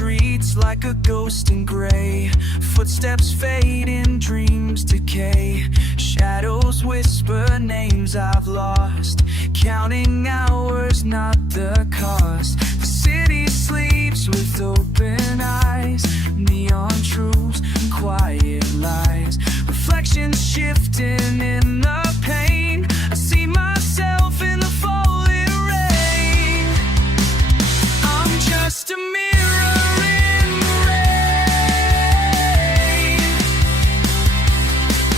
streets like a ghost in gray. Footsteps fade in dreams decay. Shadows whisper names I've lost, counting hours, not the cost. The city sleeps with open eyes, neon truths, quiet lies. Reflections shifting in the pain. I see myself in the falling rain. I'm just a mirror in the rain,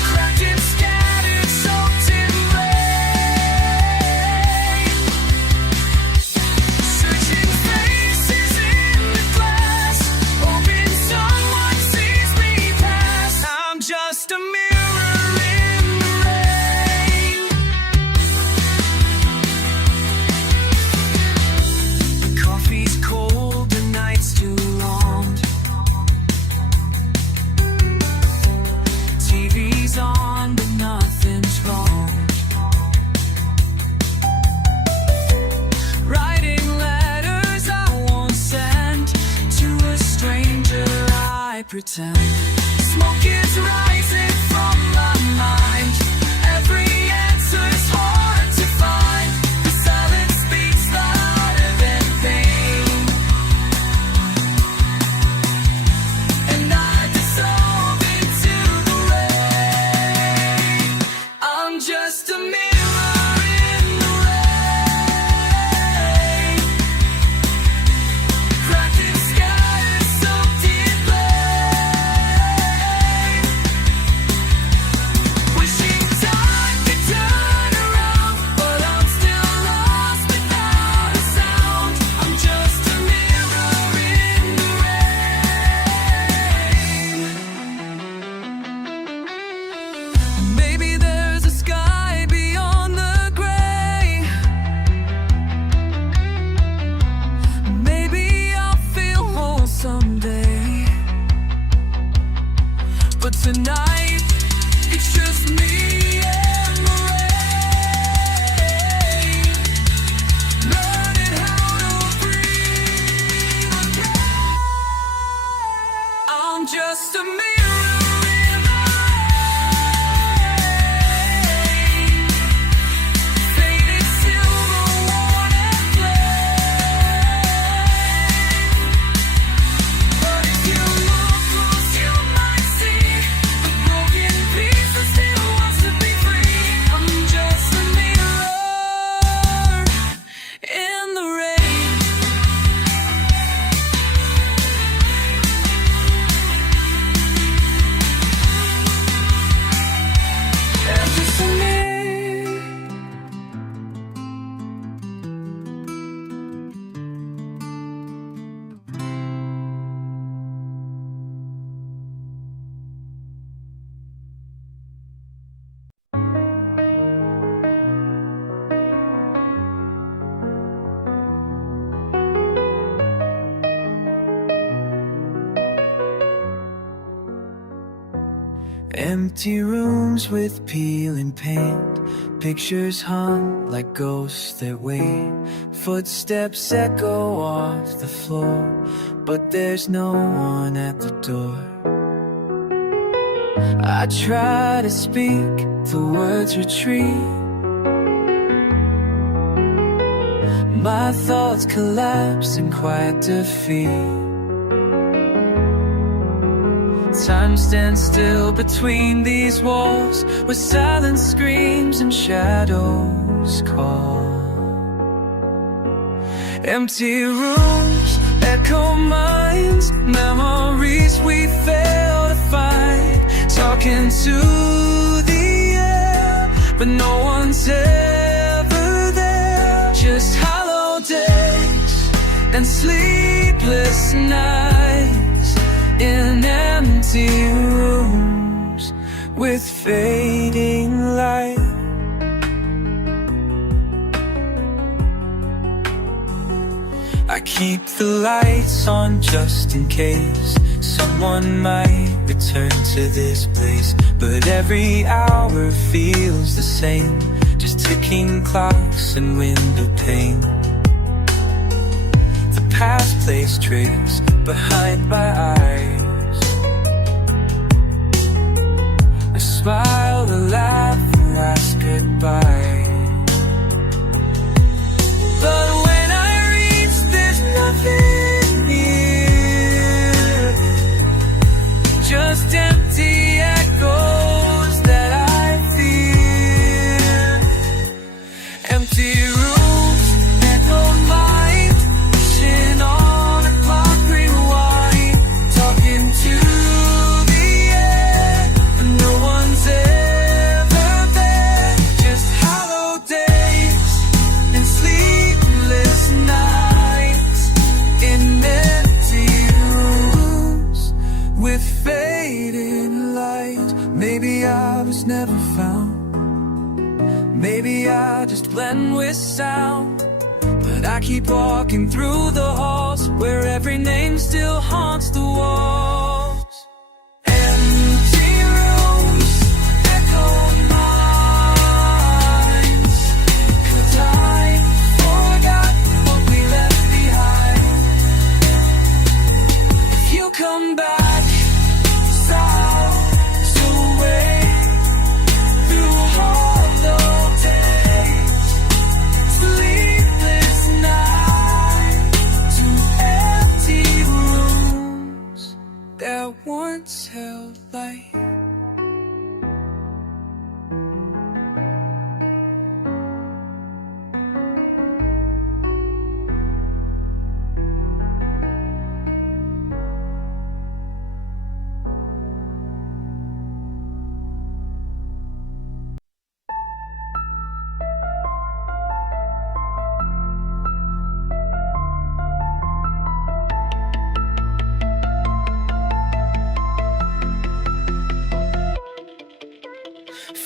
cracked and scattered, soaked in rain. Searching faces in the glass, hoping someone sees me pass. I'm just a mirror. Pretend smoke is rising from my mind. Every answer's hard to find. The silence speaks louder than pain, and I dissolve into the rain. I'm just a mirror in the rain, cracked and scattered, soaked in tonight, it's just me and the rain, learning how to breathe again. I'm just a mirror in the rain, faded silver, worn and plain. But if you look close, you might see empty rooms with peeling paint, pictures hung like ghosts that wait. Footsteps echo off the floor, but there's no one at the door. I try to speak, the words retreat. My thoughts collapse in quiet defeat. Time stands still between these walls, where silence screams and shadows call. Empty rooms, echo minds, memories we fail to find. Talking to the air, but no one's ever there. Just hollow days and sleepless nights in empty rooms with fading light. I keep the lights on just in case someone might return to this place. But every hour feels the same, just ticking clocks and window pane. The past plays tricks behind my eyes. I smile, I laugh, and ask goodbye. But when I reach, there's nothing here, just empty echoes that I fear. Empty rooms, echo mind, sitting on a clock rewind, talking to the air, but no one's ever there. Just hollow days and sleepless nights in empty rooms with fading light. Maybe I was never found, maybe I just blend with sound, but I keep walking through the halls where every name still haunts the walls. Empty rooms, echo minds, 'cause I forgot what we left behind. If you come back, sounds away through hollow days, sleepless nights, to empty rooms that once held light.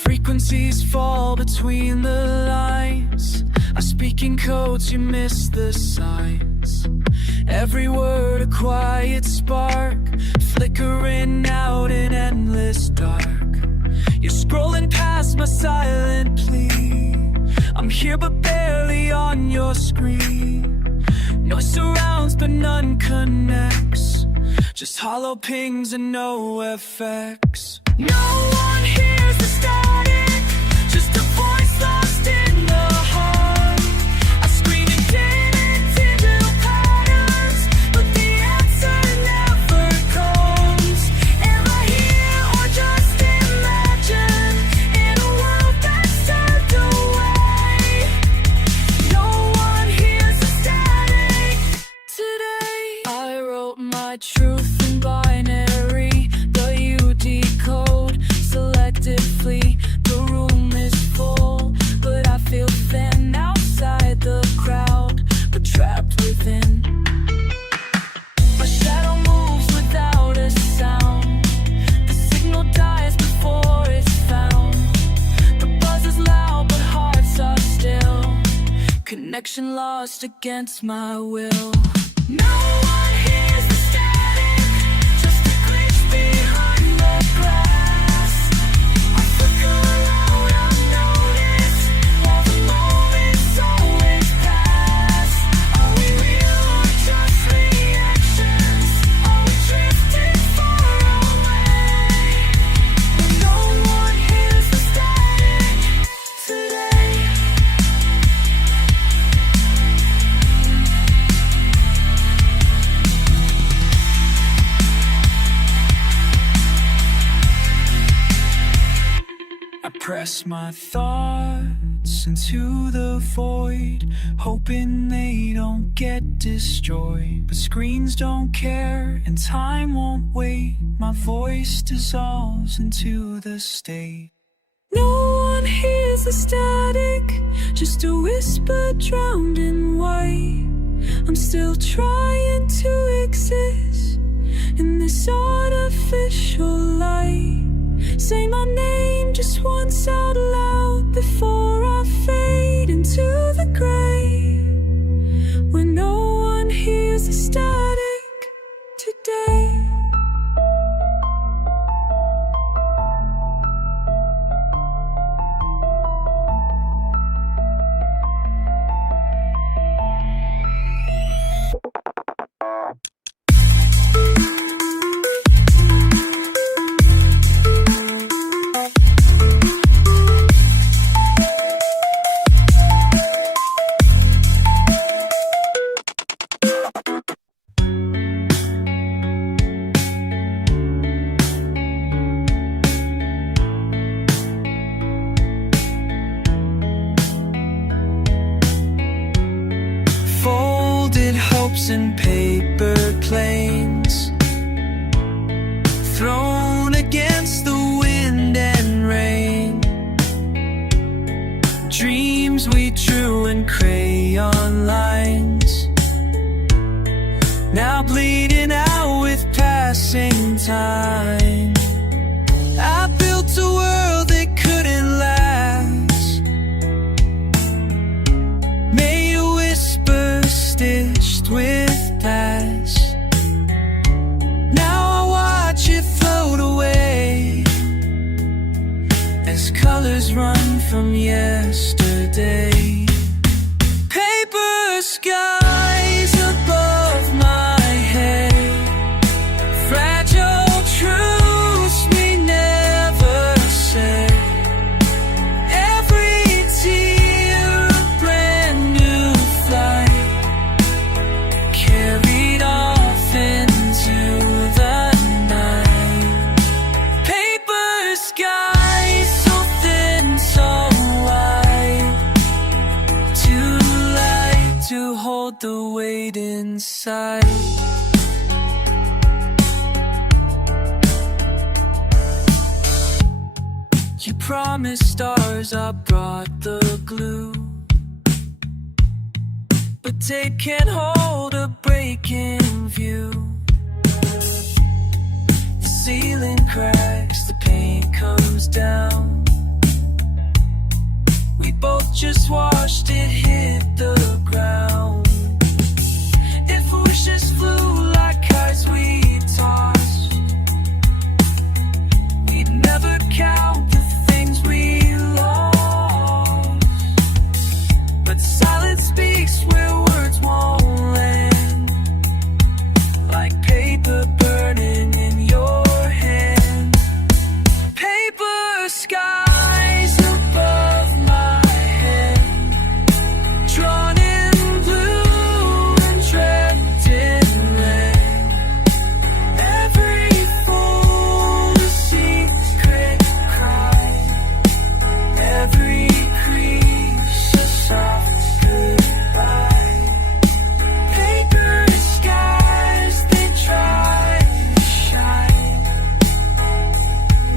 Frequencies fall between the lines. I speak in codes, you miss the signs. Every word a quiet spark, flickering out in endless dark. You're scrolling past my silent plea. I'm here but barely on your screen. Noise surrounds but none connects, just hollow pings and no effects. No one hears the static, just a voice lost in the heart. I scream and get into patterns, but the answer never comes. Am I here or just imagine, in a world that's turned away? No one hears the static today. I wrote my truth in binary, the you decode selectively. The room is full, but I feel thin outside the crowd, but trapped within. My shadow moves without a sound, the signal dies before it's found. The buzz is loud but hearts are still, connection lost against my will. No one hears the static, just a glitch behind the glass. I flicker around unnoticed, while the moments always pass. Are we real or just reactions? Are we drifting far away? But no one hears the static today. I press my thoughts into the void, hoping they don't get destroyed. But screens don't care and time won't wait. My voice dissolves into the state. No one hears the static, just a whisper drowned in white. I'm still trying to exist in this artificial light. Say my name just once out loud before I fade into the gray, when no one hears the static today. neon lines, now bleeding out with passing time. I built a world that couldn't last, made a whisper stitched with past. Now I watch it float away as colors run from yesterday. Paper skies above my head, fragile truths we never said. Every tear a brand new flight, carried off into the night. Paper skies so thin, so wide, too light to hold the weight inside. You promised stars, I brought the glue, but tape can't hold a breaking view. The ceiling cracks, the paint comes down. We both just watched it hit the ground. If wishes flew like kites we tossed, we'd never count the things we lost. But silence speaks where words won't land, like paper burning in your hand. Paper skies above my head, drawn in blue and drenched in red. Every fool's secret cry, every crease a soft goodbye. Paper skies, they try to shine,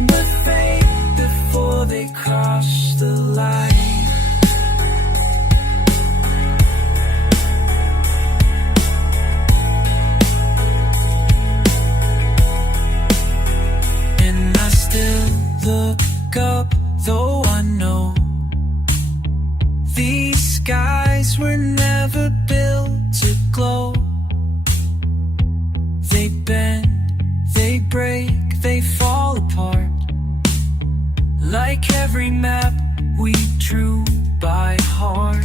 but fade before they cross the line. And I still look up, though I know these skies were never built to glow. They bend, they break, they fall apart, like every map we drew by heart.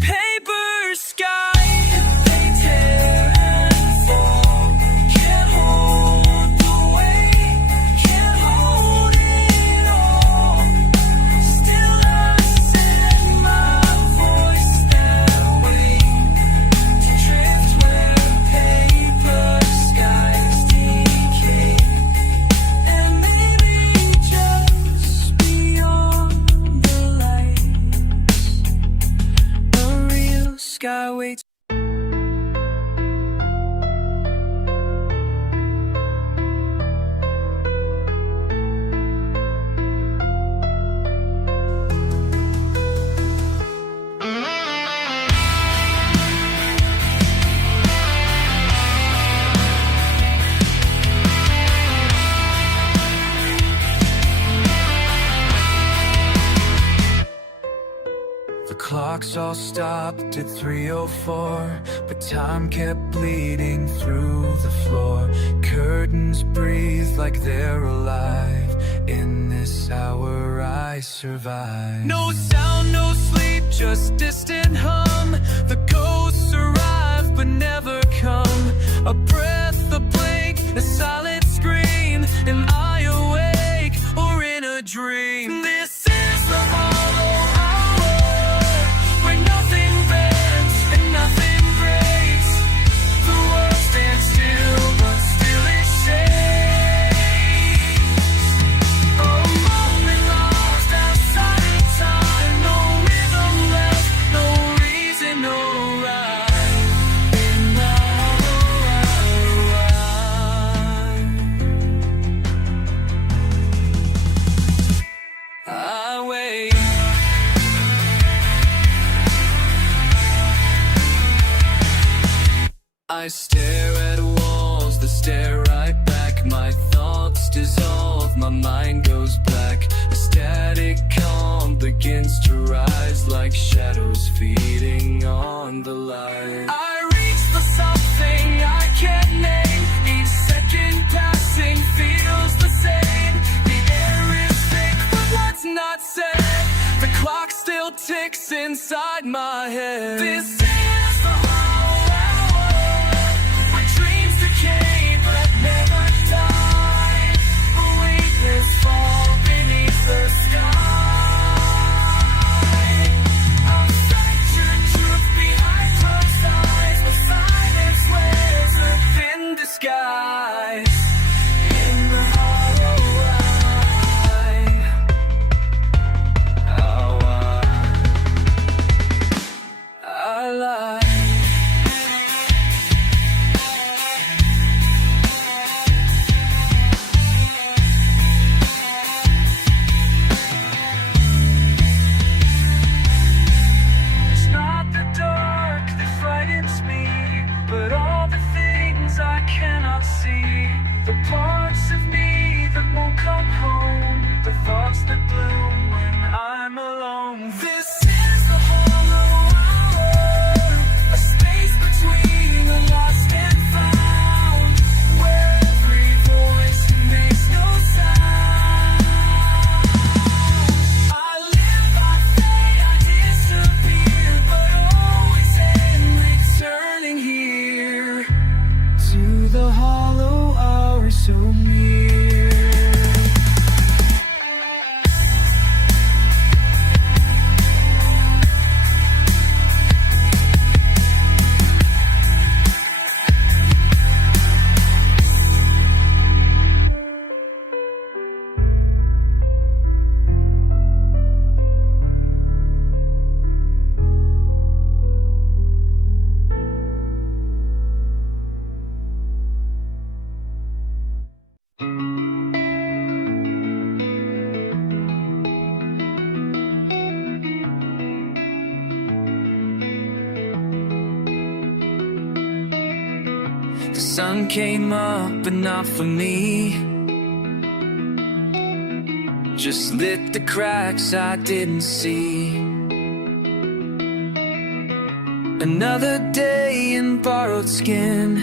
Paper skies, they tear and fall, can't hold the weight, can't hold it all. Still I send my voice that way, to drift where paper skies decay. And maybe just beyond the lights, a real sky waits. The clocks all stopped at 3:04, but time kept bleeding through the floor. Curtains breathe like they're alive. In this hour I survive. No sound, no sleep, just distant hum. The ghosts arrive but never come. A breath, a blink, a silent scream, and I awake or in a dream. This is the hollow hour, where nothing bends and nothing breaks. The world stands still, but still it shakes. A moment lost outside of time, no rhythm left, no reason, no rhyme. In the hollow hour, I stare at walls that stare right back. My thoughts dissolve, my mind goes black. A static calm begins to rise, like shadows feeding on the light. I reach for something I can't name. Each second passing feels the same. The air is thick, but what's not said. The clock still ticks inside my head. This is the hollow hour, where dreams decay but never die. A weightless fall beneath the sky. A fractured truth behind closed eyes, where silence wears a thin disguise. In the hollow eye, how I lie. It's not the dark that frightens me, but all the things I cannot see. The parts of me that won't come home, the thoughts that bloom when I'm alone. This is the hollow hour, a space between the lost and found, where every voice makes no sound. I live by fate, I disappear, but always end returning here to the hollow hour so near. The sun came up, but not for me. Just lit the cracks I didn't see. Another day in borrowed skin,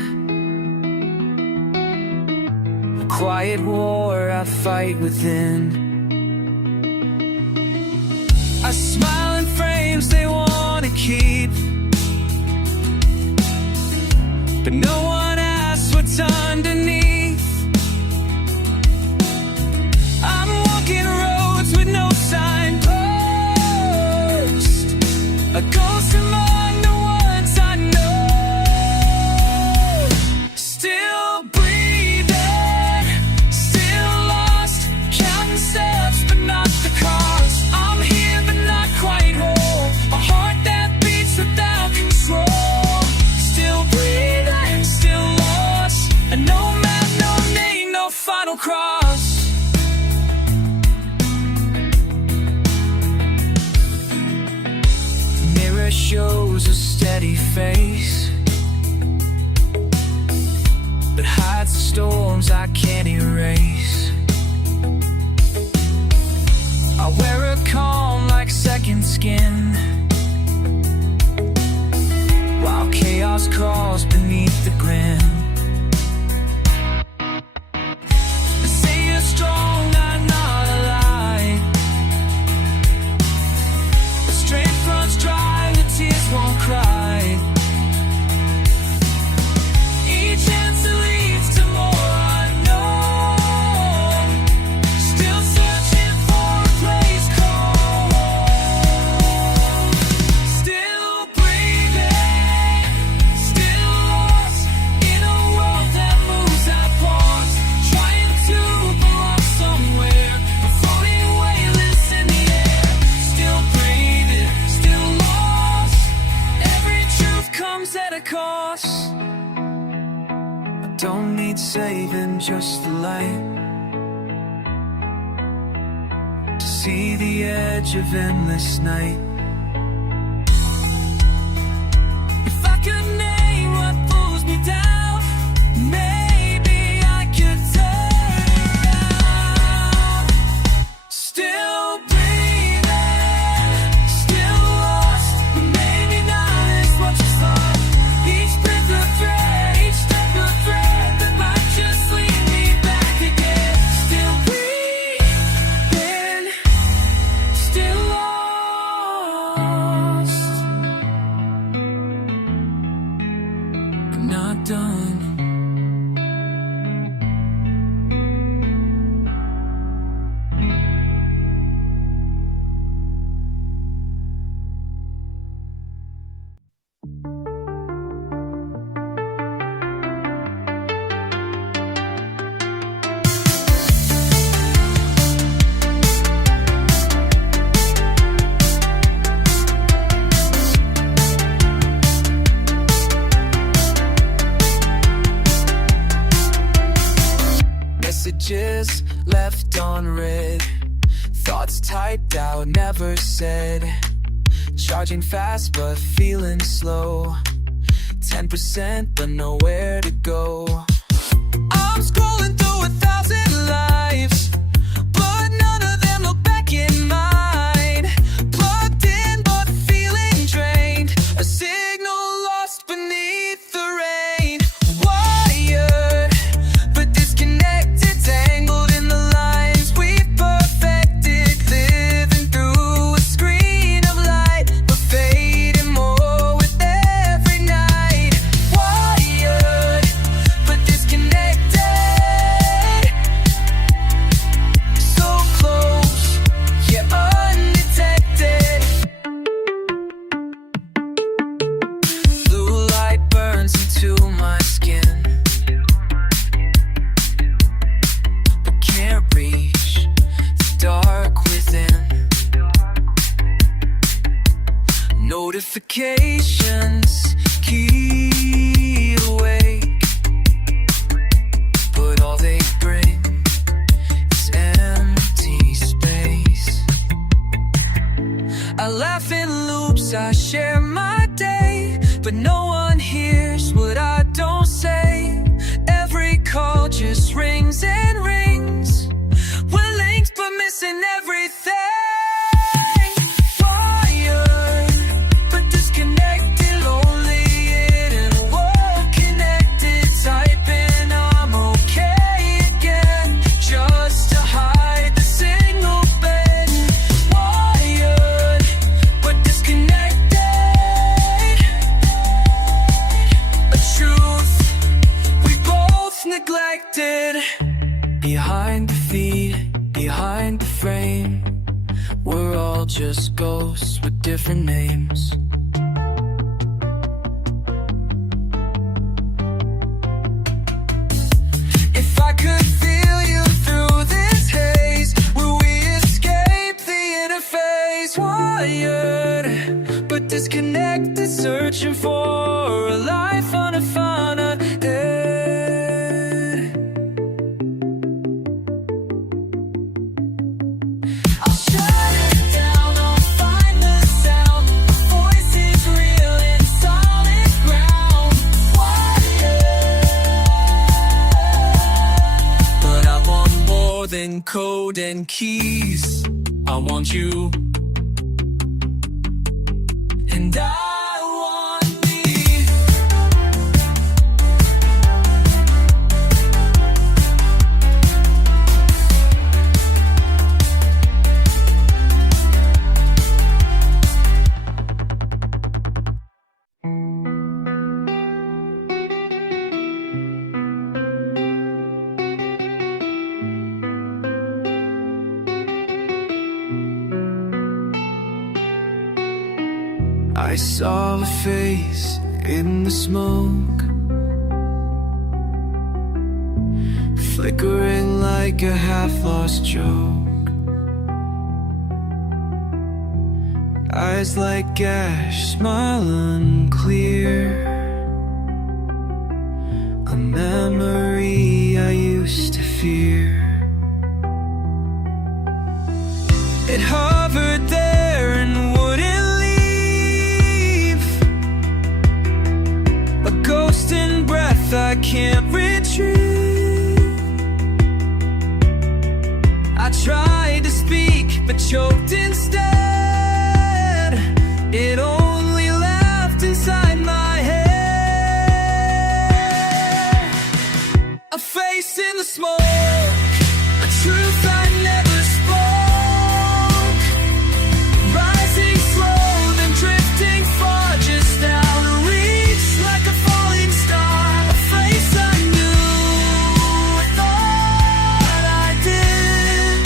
a quiet war I fight within. I smile in frames they wanna keep, but no one asks what's underneath. I'm walking roads with no signpost, a ghost among the ones I know. Still breathing, still lost, counting steps but not the cost. I'm here but not quite whole, a heart that beats without control. Still breathing, still lost, and no map, no name, no final cross. The mirror shows a steady face, but hides the storms I can't erase. I wear a calm like second skin, while chaos crawls beneath the grin. They say you're strong, I'm not a lie. The strength runs dry, the tears won't cry. Each answer leads to more unknown. Still searching for a place called home. Still breathing, still lost in a world that moves at pause. Trying to belong somewhere, a floating weightless in the air. Still breathing, still lost. Every truth comes at a cost. I don't need saving, just the light to see the edge of endless night. If I could name what pulls me down, messages left unread, thoughts typed out, never said. Charging fast but feeling slow, 10% but nowhere to go. I'm scrolling through 1,000 lives, but none of them look back in mine. Plugged in but feeling drained, a signal lost beneath the rain. Wired but disconnected, tangled in the lines we've perfected. Living through a screen of light, but fading more with every night. Wired but disconnected, so close yet undetected. Blue light burns into my skin, but can't reach the dark within. Notifications keep awake, but all they bring is empty space. I laugh in loops, I share my day, but no one hears what I don't say. Every call just rings and rings. We're linked but missing everything. Wired but disconnected, lonely and we're connected. Typing I'm okay again, just to hide the signal bed. Wired but disconnected, a truth we both neglected. Behind the feed, behind the frame, we're all just ghosts with different names. If I could feel you through this haze, will we escape the interface? Wired but disconnected, searching for a life undefined. I'll shut it down, I'll find the sound. A voice is real in solid ground. Wired, but I want more than code and keys. I want you, and I want me. I saw a face in the smoke, flickering like a half-lost joke. Eyes like ash, smile unclear, a memory I used to fear. It hovered there and wouldn't leave, a ghost in breath I can't retrieve. I tried to speak but choked instead. It only left inside my head. A face in the smoke, a truth I never spoke. Rising slow, then drifting far, just out of reach, like a falling star. A face I knew, I thought I did.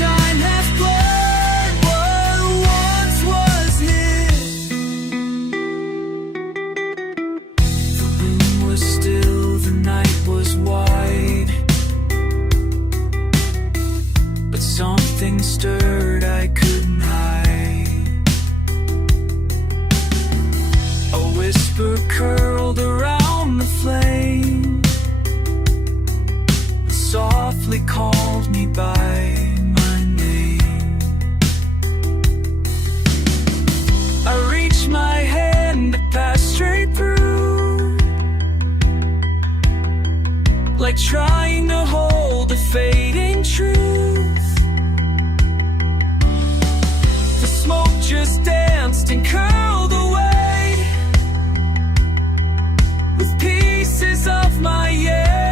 Time has blurred what once was hid. The room was still, the night was wide. like trying to hold the fading truth. The smoke just danced and curled away with pieces of my yesterday.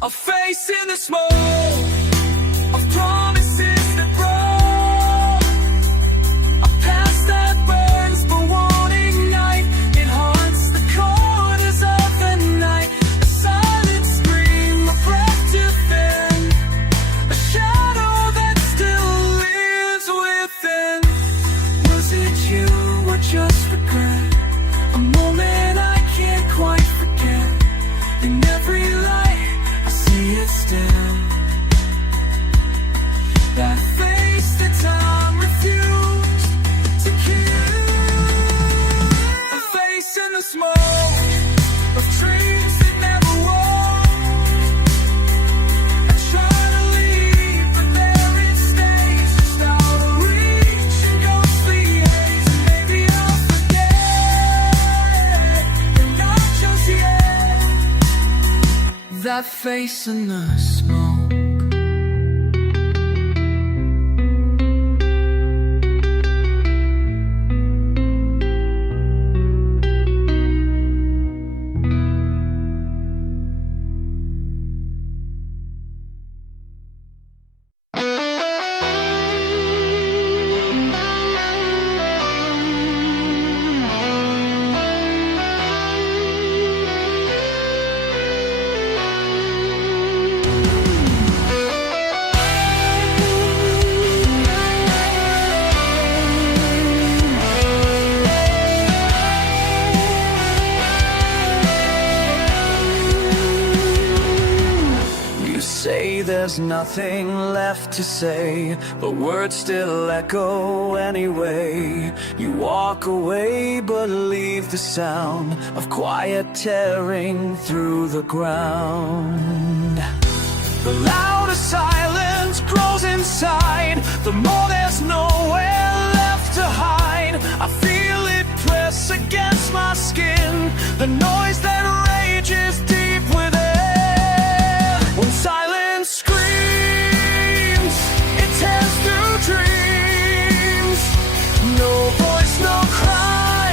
A face in the smoke of promises that broke, a past that burns but won't ignite. It haunts the corners of the night, a silent scream, a breath to thin, a shadow that still lives within. Was it you or just regret? A moment I can't quite forget. In every light I see it still, that face that time refused to kill. The face in the smoke of dreams that never walk. I try to leave, but there it stays, just out of reach and ghostly haze. And maybe I'll forget, but not just yet. That face in the smoke. Say there's nothing left to say, but words still echo anyway. You walk away but leave the sound of quiet tearing through the ground. The louder silence grows inside, the more there's nowhere left to hide. I feel it press against my skin, the noise that rages deep within. When silence screams, it tears through dreams. No voice, no cry,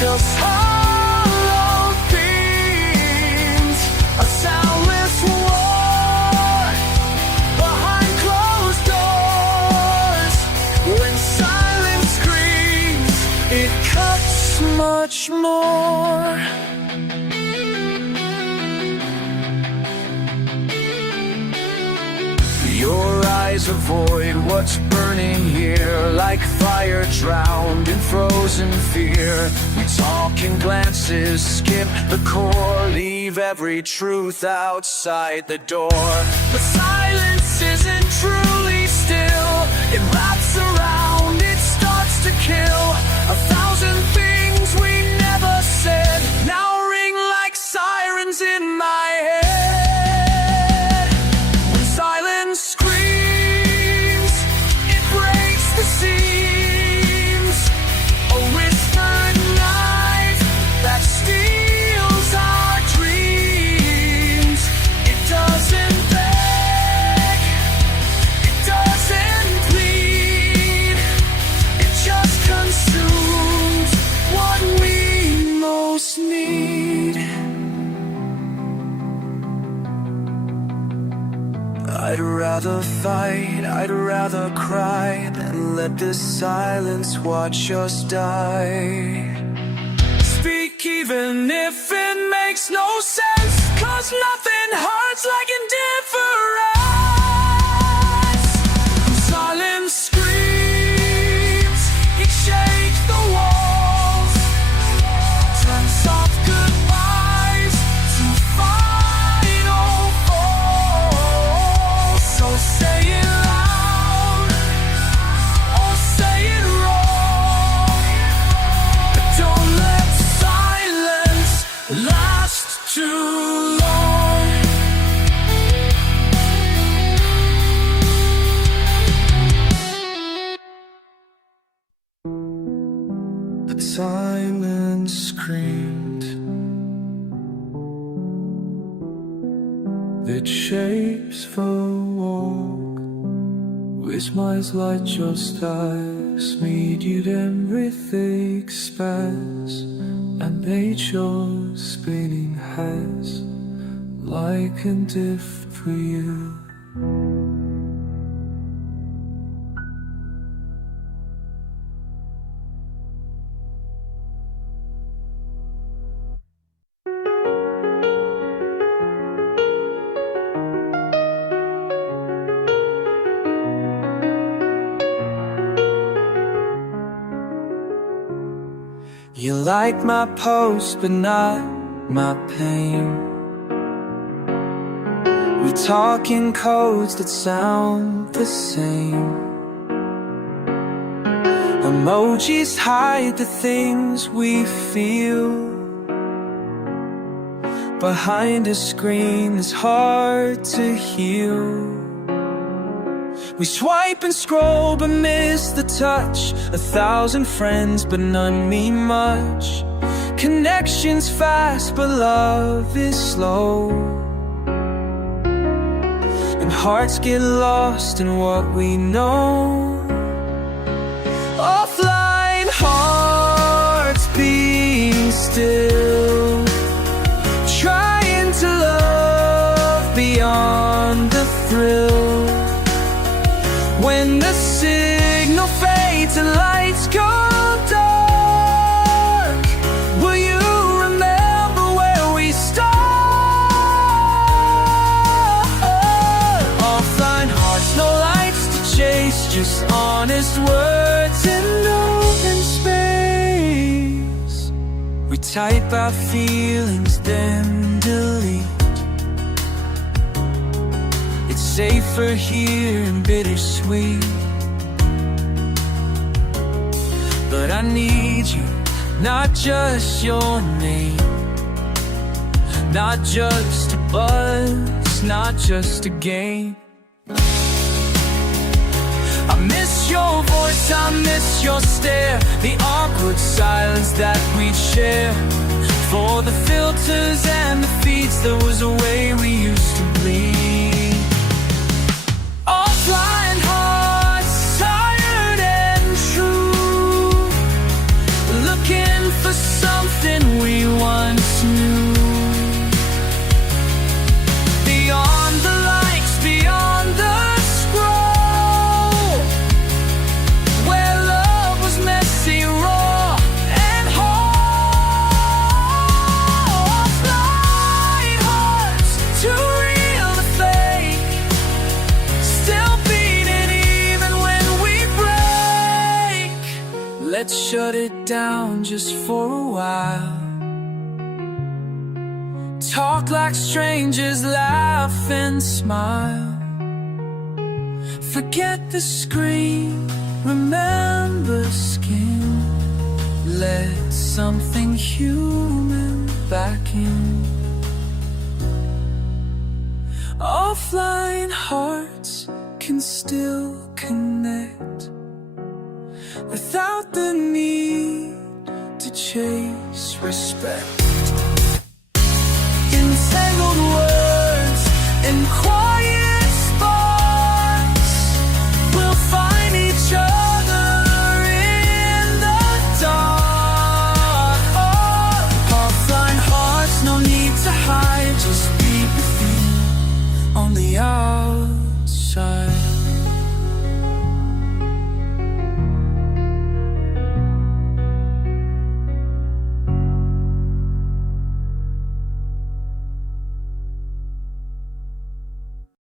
just hollow themes. A soundless war behind closed doors. When silence screams, it cuts much more. Your eyes avoid what's burning here, like fire drowned in frozen fear. We talk in glances, skip the core, leave every truth outside the door. But silence isn't truly still, it wraps around, it starts to kill. A thousand things we never said now ring like sirens in my head. I'd rather fight, I'd rather cry than let this silence watch us die. Speak even if it makes no sense, 'cause nothing hurts like indifference. Silence screams, it shakes the walls, turn soft goodbyes to final falls. So say it loud, or say it wrong, but don't let silence last too long. It shapes the walk with smiles like just eyes, mediate and rhythmic space, and nature's spinning has like a gift for you. You like my post, but not my pain. We talk in codes that sound the same. Emojis hide the things we feel. Behind a screen is hard to heal. We swipe and scroll but miss the touch. 1,000 friends but none mean much. Connections fast but love is slow. And hearts get lost in what we know. Offline hearts being still, trying to love beyond the thrill. When the signal fades and lights go dark, will you remember where we start? Offline hearts, no lights to chase, just honest words in open space. We type our feelings, then delete. Safer here and bittersweet. But I need you, not just your name, not just a buzz, not just a game. I miss your voice, I miss your stare, the awkward silence that we'd share. For the filters and the feeds, there was a way we used to bleed. Offline hearts, tired and true, looking for something we once knew. Beyond the likes, beyond the scroll, where love was messy, raw and whole. Offline hearts, too real to fake, still beating even when we break. Let's shut it down just for a while. Talk like strangers, laugh and smile. Forget the screen, remember skin. Let something human back in. Offline hearts can still connect without the need to chase respect. Entangled words in quiet spots, we'll find each other in the dark. Offline hearts, no need to hide, just be with me on the outside.